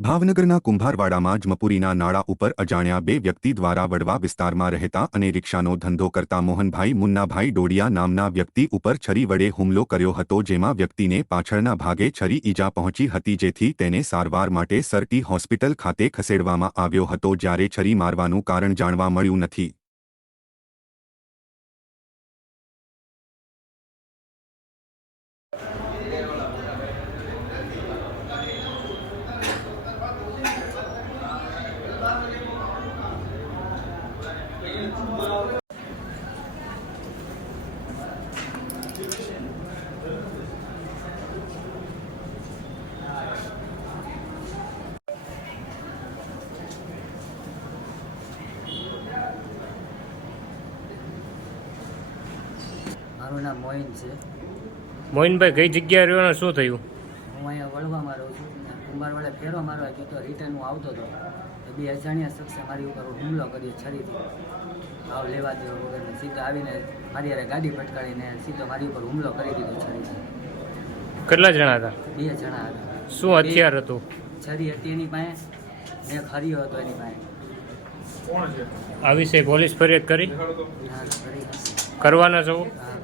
ભાવનગરના કુંભારવાડામાં જમપુરીના નાળા ઉપર અજાણ્યા બે વ્યક્તિ દ્વારા વડવા વિસ્તારમાં રહેતા અને રિક્ષાનો ધંધો કરતા મોહનભાઈ મુન્નાભાઈ ડોડિયા નામના વ્યક્તિ ઉપર છરી વડે હુમલો કર્યો હતો, જેમાં વ્યક્તિને પાછળના ભાગે છરી ઈજા પહોંચી હતી, જેથી તેને સારવાર માટે સરટી હોસ્પિટલ ખાતે ખસેડવામાં આવ્યો હતો, જ્યારે છરી મારવાનું કારણ જાણવા મળ્યું નથી। મારું નામ મોહિન છે। મોહિનભાઈ કઈ જગ્યાએ રહ્યો, શું થયું? હું અહીંયા વડવામાં રહું છું। કુંભારવાડે ફેરો મારવા ગયો તો રિટર્ન હું આવતો હતો તો બે અજાણ્યા શખ્સે મારી ઉપર હુમલો કર્યો છરીથી। ભાવ લેવા દેવો વગર સીધો આવીને મારી હારે ગાડી પટકાડીને સીધો મારી ઉપર હુમલો કરી દીધો છરીથી। કેટલા જણા હતા? બે જણા હતા। શું હથિયાર હતું? છરી હતી એની પાસે ને ખરીયો હતો એની પાસે। આ વિશે પોલીસ ફરિયાદ કરી? હા, કરી કરવાના છો? હા,